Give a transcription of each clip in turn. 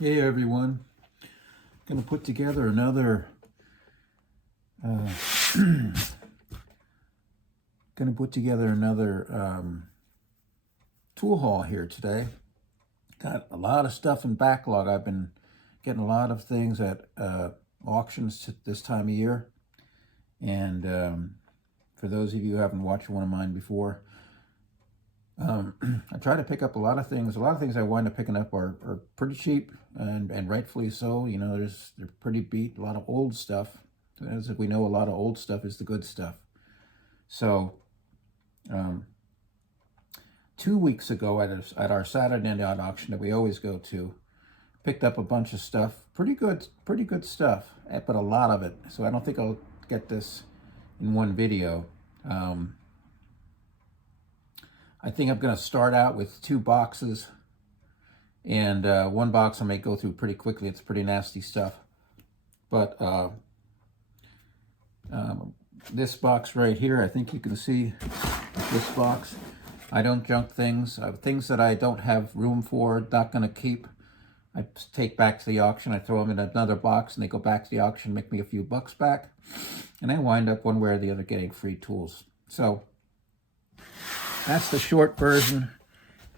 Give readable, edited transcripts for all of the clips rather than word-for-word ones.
Hey everyone, gonna put together another tool haul here today. Got a lot of stuff in backlog. I've been getting a lot of things at auctions this time of year, and for those of you who haven't watched one of mine before, I try to pick up a lot of things. A lot of things I wind up picking up are pretty cheap, and rightfully so. You know, they're pretty beat. A lot of old stuff. As we know, a lot of old stuff is the good stuff. So, 2 weeks ago at our Saturday night auction that we always go to, picked up a bunch of stuff. Pretty good stuff, but a lot of it. So I don't think I'll get this in one video. I think I'm going to start out with 2 boxes, and one box I may go through pretty quickly. It's pretty nasty stuff. But this box right here, I think you can see this box. I don't junk things. Things that I don't have room for, not going to keep, I take back to the auction. I throw them in another box, and they go back to the auction, make me a few bucks back. And I wind up one way or the other getting free tools. So that's the short version,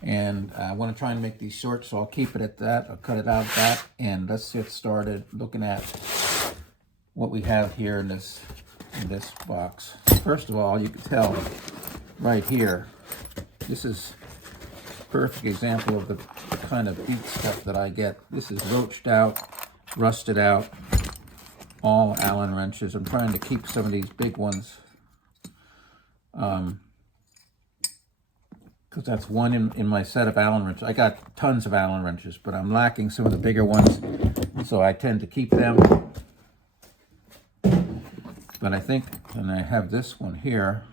and I want to try and make these short, so I'll keep it at that. I'll cut it out at that, and let's get started looking at what we have here in this box. First of all, you can tell right here, this is a perfect example of the kind of beat stuff that I get. This is roached out, rusted out, all Allen wrenches. I'm trying to keep some of these big ones, because that's one in my set of Allen wrenches. I got tons of Allen wrenches, but I'm lacking some of the bigger ones, so I tend to keep them. But I think, and I have this one here.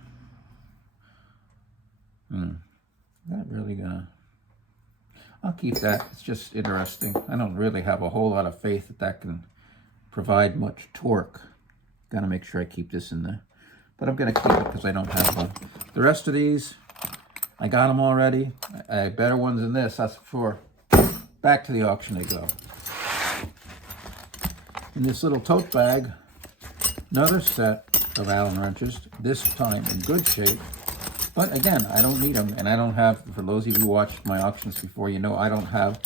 Not really gonna, I'll keep that. It's just interesting. I don't really have a whole lot of faith that can provide much torque. Gotta make sure I keep this in there. But I'm gonna keep it because I don't have one. The rest of these, I got them already. I have better ones than this, that's for sure. Back to the auction they go. In this little tote bag, another set of Allen wrenches, this time in good shape. But again, I don't need them, and I don't have, for those of you who watched my auctions before, you know I don't have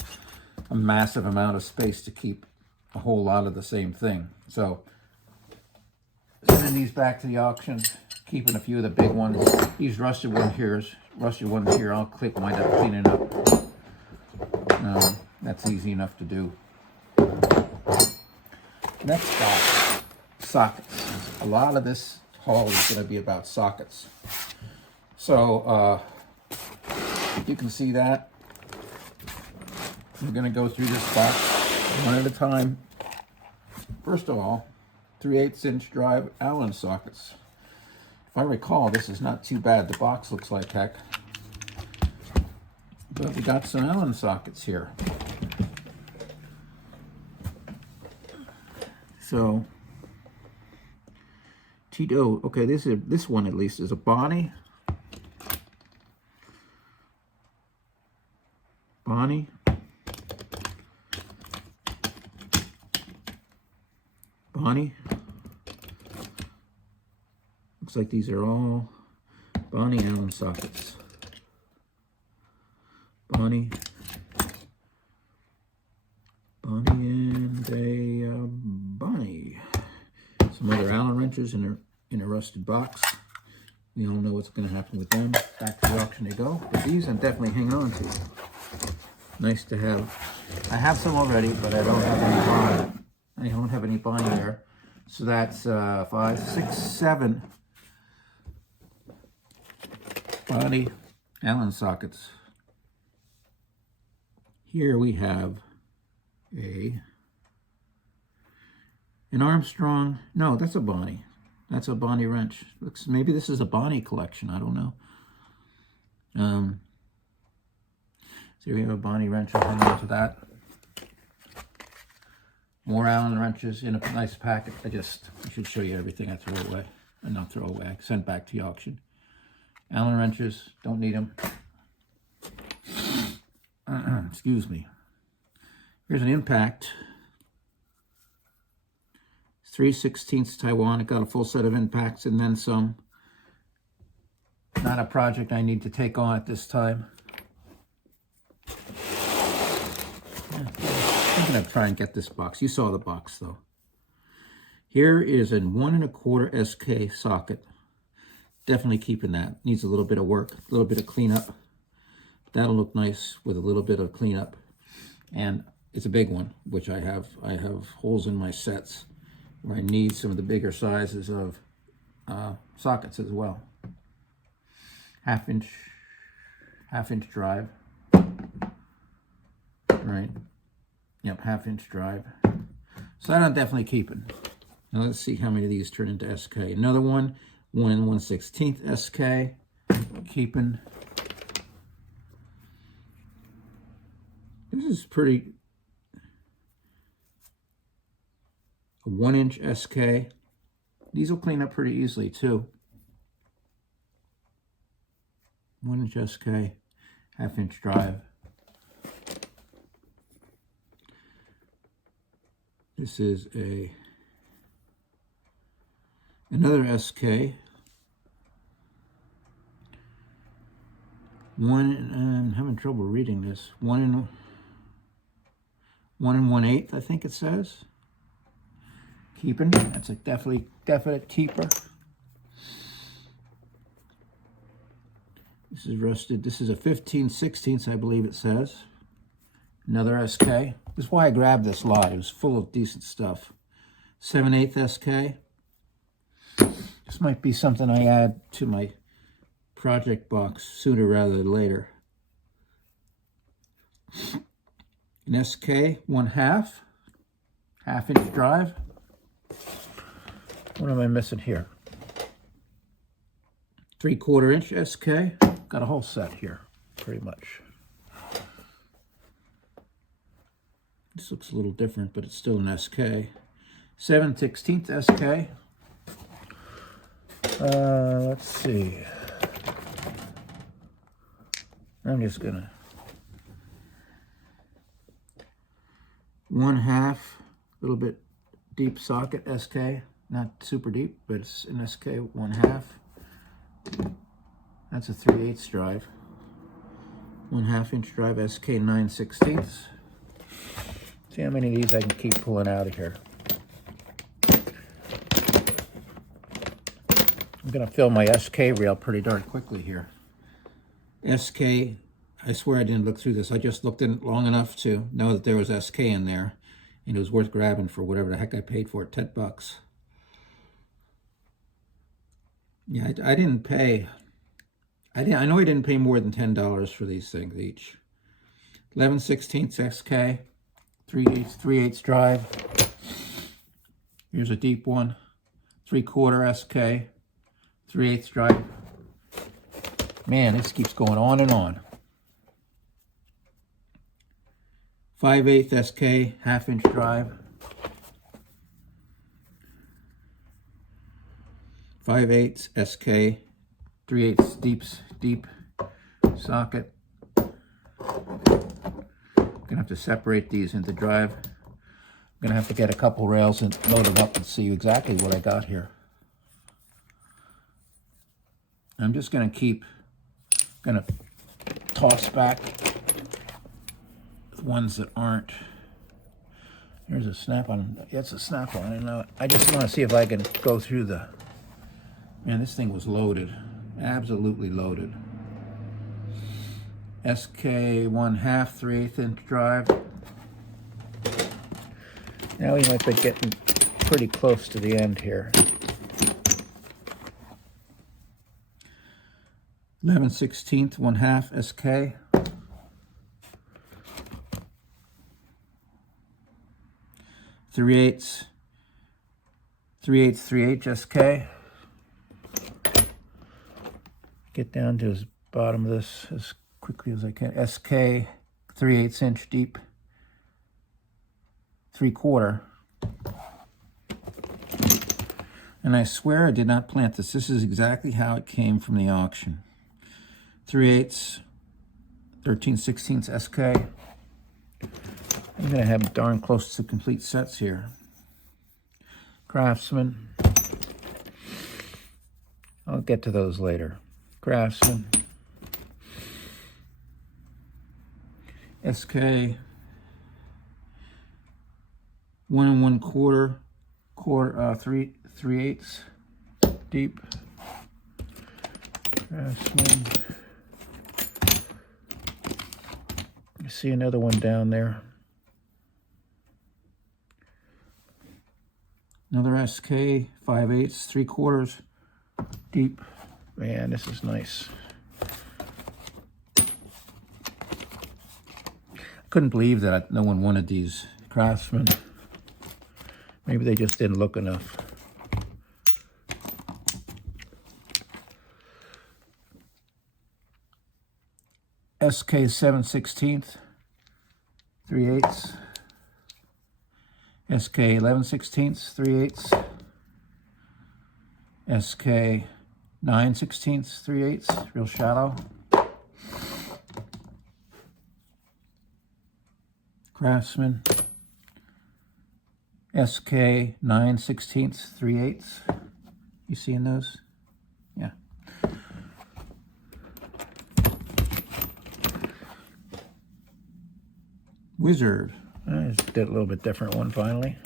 a massive amount of space to keep a whole lot of the same thing. So, sending these back to the auction, keeping a few of the big ones. These rusted ones here, I'll wind up cleaning up. That's easy enough to do. Next box, sockets. A lot of this haul is going to be about sockets. So, you can see that. We're going to go through this box one at a time. First of all, 3/8" drive Allen sockets. If I recall, this is not too bad. The box looks like heck. But we got some Allen sockets here. So, Tito, okay, this one at least is a Bonny. Bonny. Looks like these are all Bonny Allen sockets. Bonny and a Bonny. Some other Allen wrenches in a rusted box. We all know what's going to happen with them. Back to the auction they go. But these I'm definitely hanging on to. Nice to have. I have some already, but I don't have any Bonny. I don't have any Bonny there. So that's 5, 6, 7 Bonny Allen sockets. Here we have an Armstrong. No, that's a Bonny. That's a Bonny wrench. Looks, maybe this is a Bonny collection. I don't know. So we have a Bonny wrench. I'll hang on to that. More Allen wrenches in a nice packet. I should show you everything I throw away. And not throw away. I send back to the auction. Allen wrenches, don't need them. Excuse me. Here's an impact. 3/16 Taiwan. It got a full set of impacts and then some. Not a project I need to take on at this time. I'm going to try and get this box. You saw the box though. Here is a 1 1/4 SK socket. Definitely keeping that. Needs a little bit of work, a little bit of cleanup. That'll look nice with a little bit of cleanup. And it's a big one, which I have holes in my sets where I need some of the bigger sizes of sockets as well. Half inch drive. Right. Yep, 1/2 inch drive. So that I'm definitely keeping. Now let's see how many of these turn into SK. Another one, 1 1/16 SK. Keeping. This is pretty. A 1 inch SK. These will clean up pretty easily too. 1 inch SK, 1/2 inch drive. This is another SK. I'm having trouble reading this. 1 1/8, I think it says. Keeping. That's a definite keeper. This is rusted. This is a 15/16, I believe it says. Another SK. This is why I grabbed this lot. It was full of decent stuff. 7/8 SK. This might be something I add to my project box sooner rather than later. An SK 1/2. 1/2 inch drive. What am I missing here? 3/4 inch SK. Got a whole set here, pretty much. This looks a little different, but it's still an SK. 7/16 SK. Let's see. I'm just gonna 1/2, a little bit deep socket SK. Not super deep, but it's an SK 1/2. That's a 3/8 drive. 1/2 inch drive SK 9/16. See how many of these I can keep pulling out of here. I'm gonna fill my SK reel pretty darn quickly here. SK, I swear I didn't look through this. I just looked in it long enough to know that there was SK in there, and it was worth grabbing for whatever the heck I paid for it, 10 bucks. Yeah, I didn't pay. I know I didn't pay more than $10 for these things each. 11/16 SK, 3/8 drive. Here's a deep one. 3/4 SK, 3/8 drive. Man, this keeps going on and on. 5/8 SK, 1/2 inch drive. 5/8 SK, 3/8 deep socket. Gonna have to separate these into drive. I'm gonna have to get a couple rails and load them up and see exactly what I got here. I'm just gonna toss back the ones that aren't. Here's a snap-on. It's a snap-on. I just want to see if I can go through the. Man, this thing was loaded, absolutely loaded. SK 1/2, 3/8 inch drive. Now we might be getting pretty close to the end here. 11/16 1/2 SK. 3/8 3/8 SK. Get down to the bottom of this as quickly as I can. SK 3/8 inch deep, 3/4. And I swear I did not plant this. This is exactly how it came from the auction. 3/8 13/16 SK. I'm going to have darn close to complete sets here. Craftsman. I'll get to those later. Craftsman. SK. 1 1/4, 3/8 deep. Craftsman. I see another one down there. Another SK, 5/8, 3/4 deep. Man, this is nice. Couldn't believe that no one wanted these Craftsmen. Maybe they just didn't look enough. SK 7/16, 3/8. SK 11/16, 3/8. SK 9/16, 3/8, real shallow. Craftsman. SK 9/16, 3/8. You seeing those? Yeah. Wizard. Just did a little bit different one finally.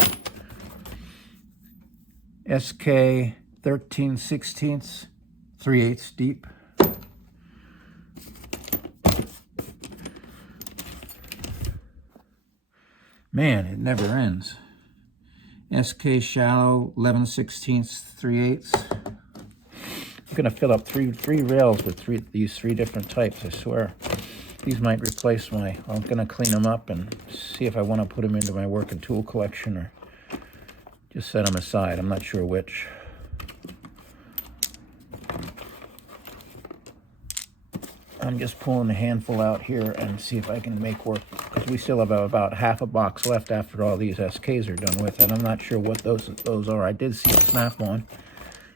SK 13/16, 3/8 deep. Man, it never ends. SK shallow 11/16, 3/8. I'm gonna fill up three rails with these three different types. I swear. These might replace my, I'm going to clean them up and see if I want to put them into my working tool collection or just set them aside. I'm not sure which. I'm just pulling a handful out here and see if I can make work, because we still have about half a box left after all these SKs are done with, and I'm not sure what those are. I did see a snap-on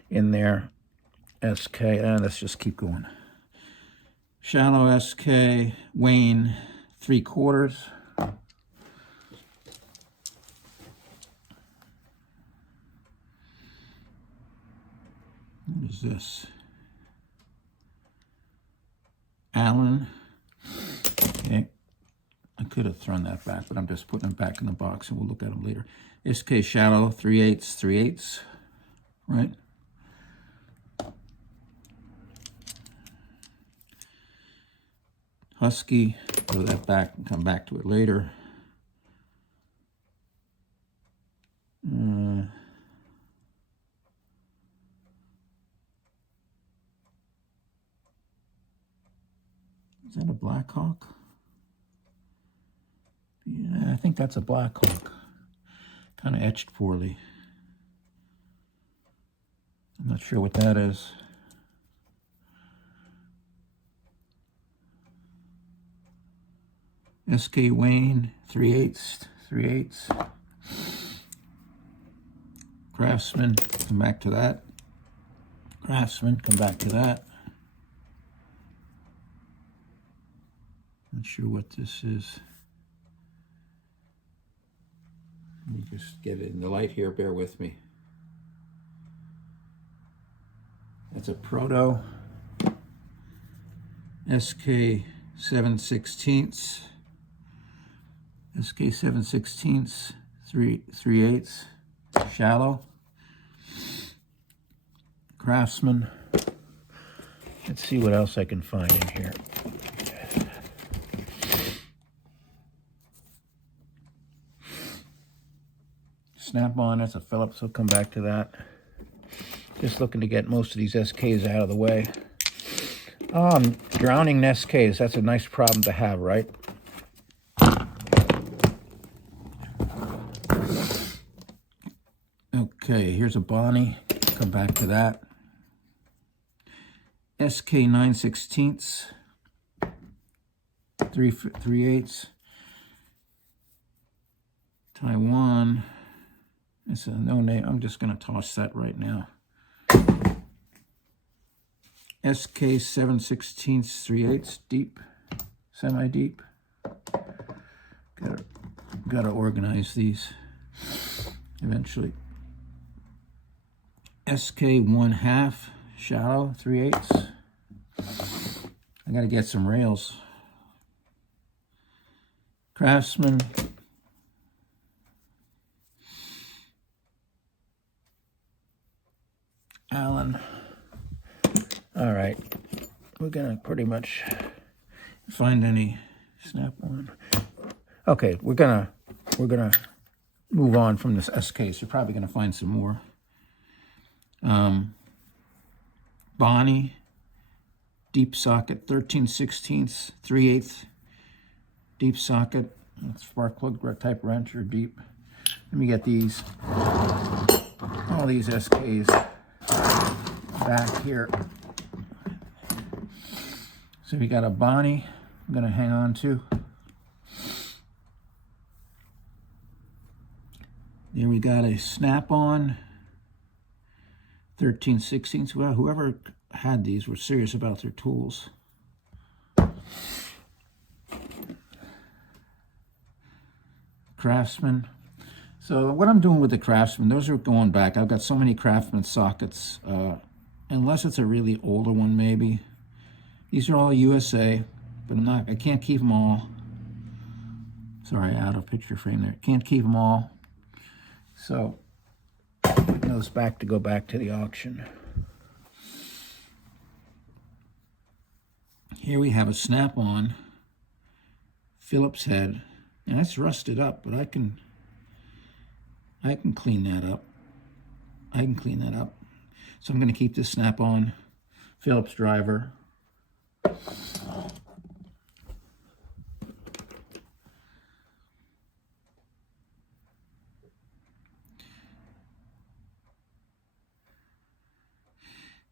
in there. SK, let's just keep going. Shallow SK, Wayne 3/4. What is this? Allen. Okay. I could have thrown that back, but I'm just putting them back in the box and we'll look at them later. SK shallow, 3/8, 3/8. Right? Husky, throw that back and come back to it later. Is that a Blackhawk? Yeah, I think that's a Blackhawk. Kind of etched poorly. I'm not sure what that is. SK Wayne, 3/8, 3/8. Craftsman, come back to that. Craftsman, come back to that. Not sure what this is. Let me just get it in the light here, bear with me. That's a Proto. SK 7/16. SK 7/16, 3/8, shallow. Craftsman. Let's see what else I can find in here. Snap-on, that's a Phillips, we'll come back to that. Just looking to get most of these SKs out of the way. Drowning SKs, that's a nice problem to have, right? Okay, here's a Bonny. Come back to that. SK 9/16, 3/8. Taiwan. It's a no name. I'm just going to toss that right now. SK 7/16, 3/8 deep, semi-deep. Got a Got to organize these eventually. SK 1/2 shallow 3/8. I got to get some rails. Craftsman. Allen. All right, we're gonna pretty much find any snap-on. Okay, we're gonna move on from this SK. So you're probably gonna find some more. Bonny deep socket 13/16 3/8 deep socket, spark plug type wrench or deep. Let me get these, all these SKs back here. So we got a Bonny I'm gonna hang on to. There we got a snap-on 13/16. Well, whoever had these were serious about their tools. Craftsman. So what I'm doing with the Craftsman, those are going back. I've got so many Craftsman sockets, unless it's a really older one maybe. These are all USA, but I can't keep them all. Sorry, out of picture frame there. Can't keep them all. So putting those back to go back to the auction. Here we have a snap-on Phillips head, and that's rusted up, but I can clean that up. I can clean that up. So I'm going to keep this snap-on Phillips driver.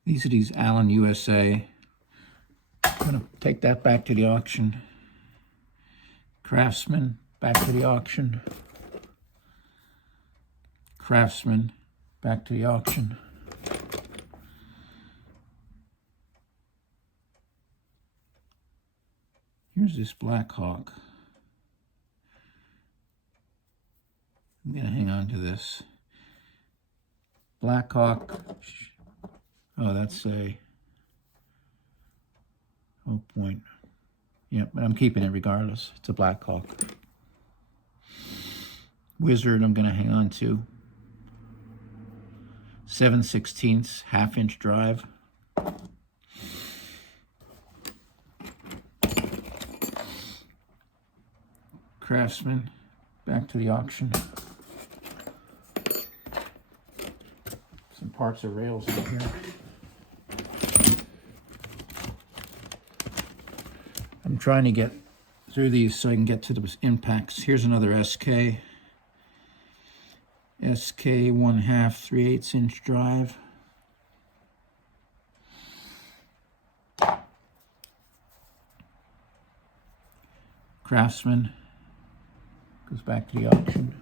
These are these Allen USA. I'm going to take that back to the auction. Craftsman, back to the auction. Craftsman, back to the auction. Here's this Blackhawk. I'm going to hang on to this. Blackhawk. Oh, that's a 0.0. Yeah, but I'm keeping it regardless. It's a Blackhawk. Wizard, I'm going to hang on to. 7/16 1/2-inch drive. Craftsman, back to the auction. Some parts of rails in here. I'm trying to get through these so I can get to the impacts. Here's another SK. SK 1/2 3/8-inch drive. Craftsman goes back to the auction.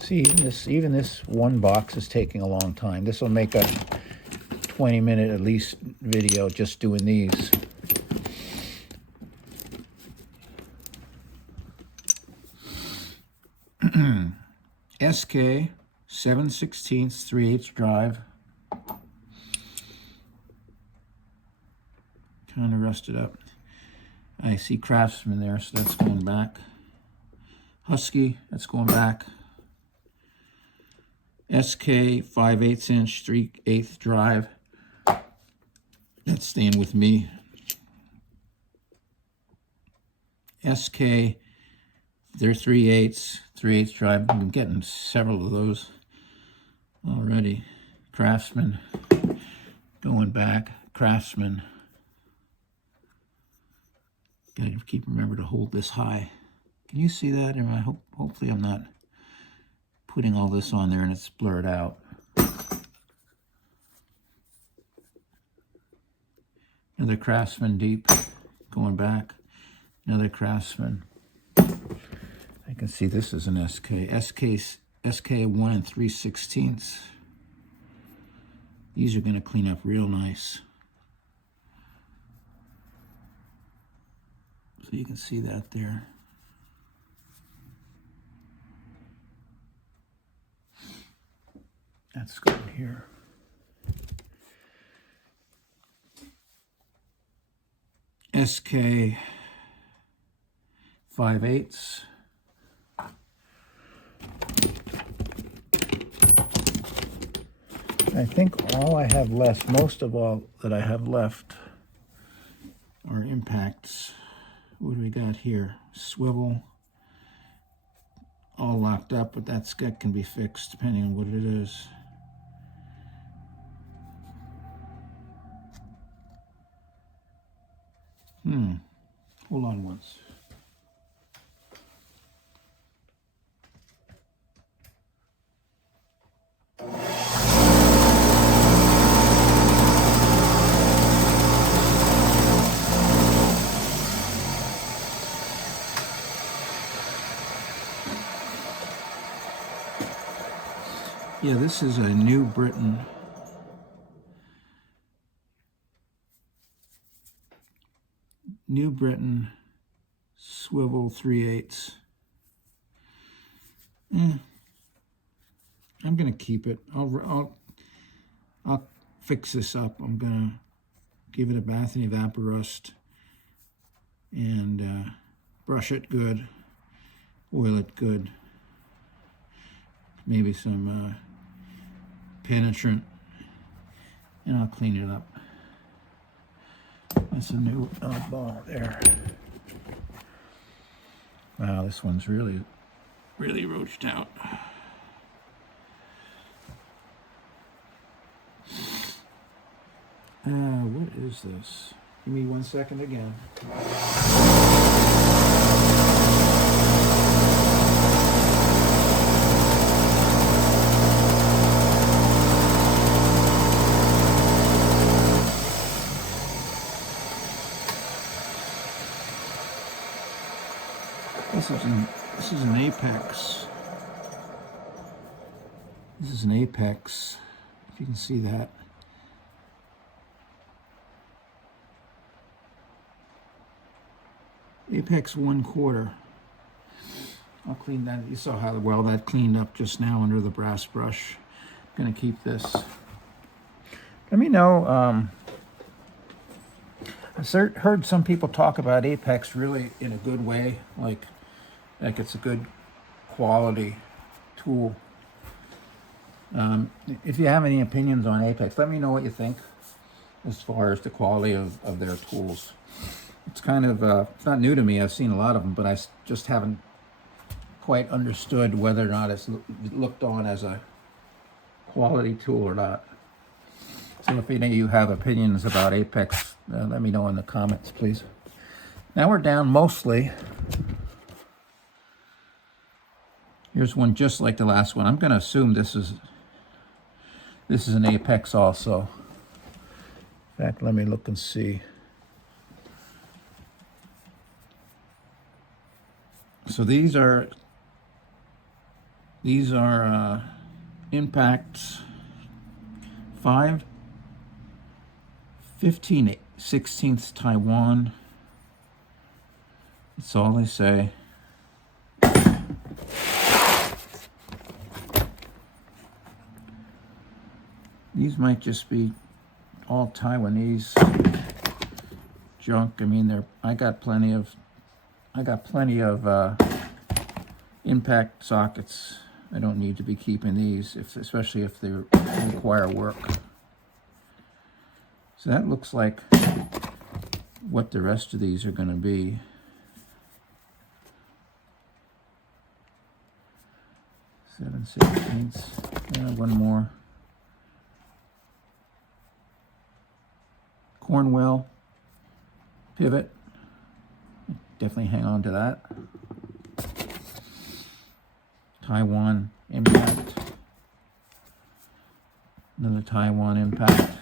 See, even this one box is taking a long time. This will make a 20-minute at least video just doing these. SK 7/16 3/8 drive. Kind of rusted up. I see Craftsman there, so that's going back. Husky, that's going back. SK 5/8-inch 3/8 drive. That's staying with me. SK, they're 3/8 drive. I'm getting several of those already. Craftsman, going back. Craftsman. Gotta remember to hold this high. Can you see that? Hopefully I'm not putting all this on there and it's blurred out. Another Craftsman deep, going back. Another Craftsman. I can see this is an SK 1 3/16. These are going to clean up real nice. So you can see that there. That's good here. SK 5/8. I think all I have left, most of all that I have left, are impacts. What do we got here? Swivel. All locked up, but that can be fixed depending on what it is. Hold on once. Yeah, this is a New Britain. New Britain swivel 3/8. I'm gonna keep it. I'll fix this up. I'm gonna give it a bath and evaporust and brush it good, oil it good, maybe some penetrant, and I'll clean it up. That's a new bar there. Wow, this one's really roached out. What is this? Give me 1 second again. This is an apex. This is an apex, if you can see that. Apex 1/4. I'll clean that. You saw how well that cleaned up just now under the brass brush. I'm gonna keep this. Let me know. I've heard some people talk about Apex really in a good way, like it's a good quality tool. If you have any opinions on Apex, let me know what you think as far as the quality of their tools. It's kind of, it's not new to me. I've seen a lot of them, but I just haven't quite understood whether or not it's looked on as a quality tool or not. So if any of you have opinions about Apex, let me know in the comments, please. Now we're down mostly. Here's one just like the last one. I'm going to assume this is an Apex also. In fact, let me look and see. So these are impacts 5/15/16 Taiwan. That's all they say. These might just be all Taiwanese junk. I mean, I got plenty of impact sockets. I don't need to be keeping these, especially if they require work. So that looks like what the rest of these are going to be. 7/16. One more. Cornwell pivot. Definitely hang on to that. Taiwan impact. Another Taiwan impact.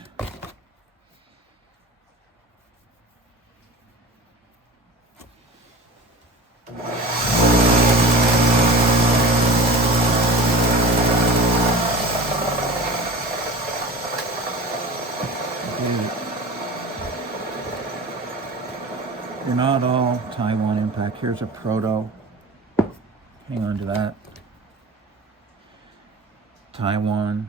They're not all Taiwan Impact. Here's a proto. Hang on to that. Taiwan.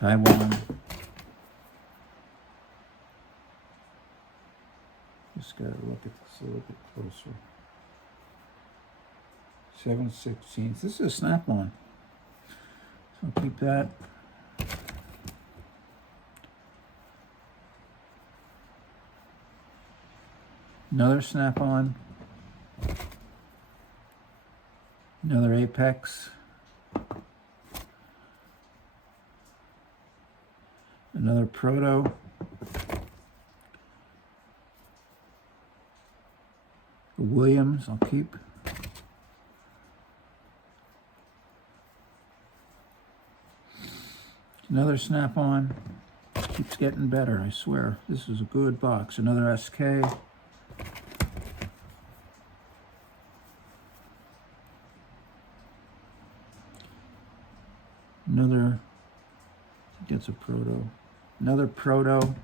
Taiwan. Just gotta look at this a little bit closer. 7/16. This is a snap-on. So I'll keep that. Another snap-on. Another Apex. Another proto. The Williams, I'll keep. Another snap-on. Keeps getting better, I swear. This is a good box. Another SK. Another, I think that's a proto. Another proto.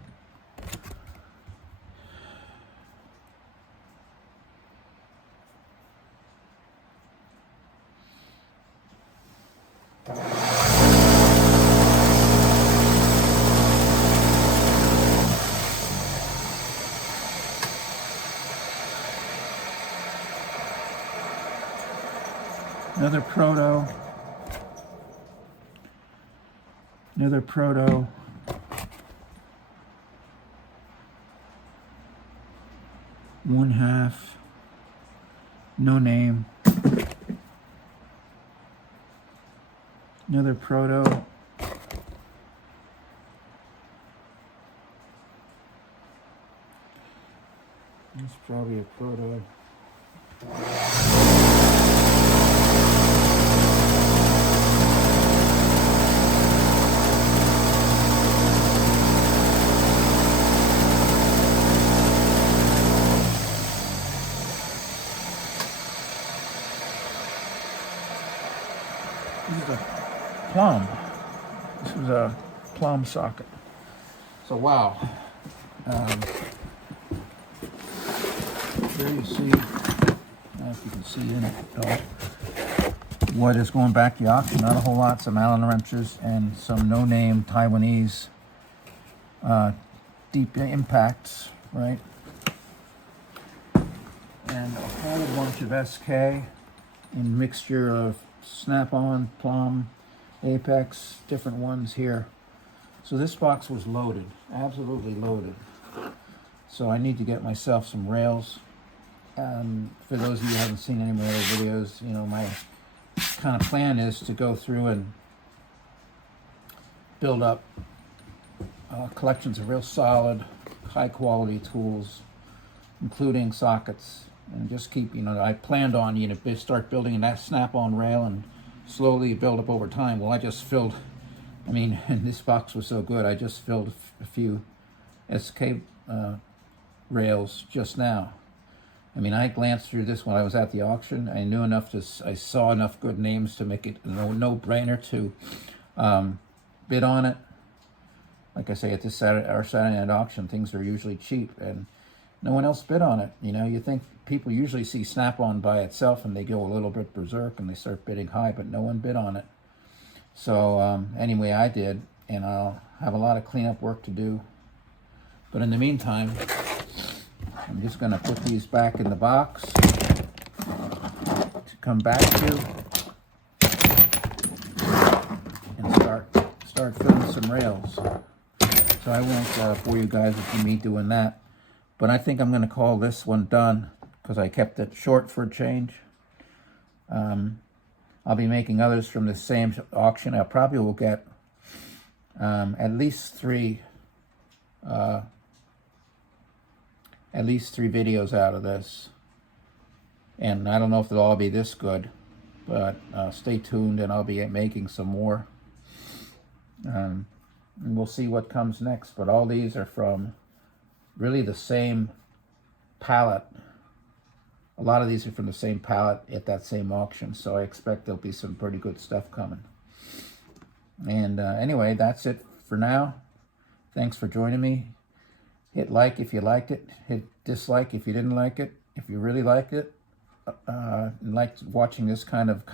Another proto. Another proto. One half. No name. Another proto. That's probably a proto. This is a plum. This was a plum socket. So wow. There you see, I don't know if you can see in it at all, what is going back to the auction. Not a whole lot. Some Allen wrenches and some no-name Taiwanese deep impacts, right? And a whole bunch of SK in mixture of snap-on, plum, Apex, different ones here. So this box was loaded, absolutely loaded. So I need to get myself some rails. For those of you who haven't seen any of my other videos, you know, my kind of plan is to go through and build up collections of real solid, high quality tools, including sockets, and just keep, you know, I planned on, you know, start building that snap-on rail and slowly build up over time. Well, I just filled, I mean, and this box was so good, I just filled a few SK rails just now. I mean, I glanced through this when I was at the auction. I knew enough to, I saw enough good names to make it a no-brainer to bid on it. Like I say, at this our Saturday night auction, things are usually cheap, and no one else bid on it. You know, you think people usually see Snap-on by itself and they go a little bit berserk and they start bidding high, but no one bid on it. So anyway, I did, and I'll have a lot of cleanup work to do. But in the meantime, I'm just going to put these back in the box to come back to and start filling some rails. So I won't bore you guys with me doing that. But I think I'm going to call this one done because I kept it short for a change. I'll be making others from the same auction. I probably will get at least three videos out of this. And I don't know if they'll all be this good, but stay tuned and I'll be making some more. And we'll see what comes next. But all these are from really the same palette A lot of these are from the same pallet at that same auction, so I expect there'll be some pretty good stuff coming. And anyway, that's it for now. Thanks for joining me. Hit like if you liked it. Hit dislike if you didn't like it. If you really liked it, and liked watching this kind of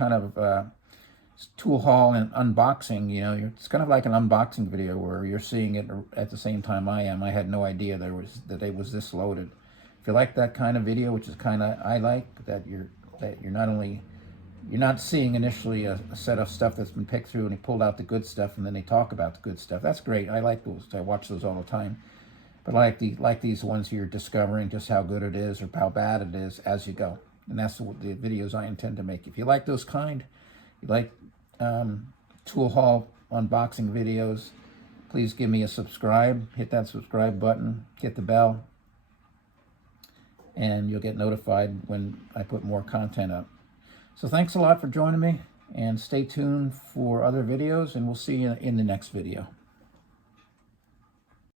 tool haul and unboxing, you know, it's kind of like an unboxing video where you're seeing it at the same time I am. I had no idea that it was this loaded. If you like that kind of video, which is kind of I like, that you're not seeing initially a set of stuff that's been picked through and he pulled out the good stuff and then they talk about the good stuff. That's great. I like those. I watch those all the time. But I like these ones you're discovering just how good it is or how bad it is as you go. And that's the videos I intend to make. If you like those kind, you like tool haul unboxing videos, please give me a subscribe. Hit that subscribe button. Hit the bell. And you'll get notified when I put more content up. So thanks a lot for joining me. And stay tuned for other videos. And we'll see you in the next video.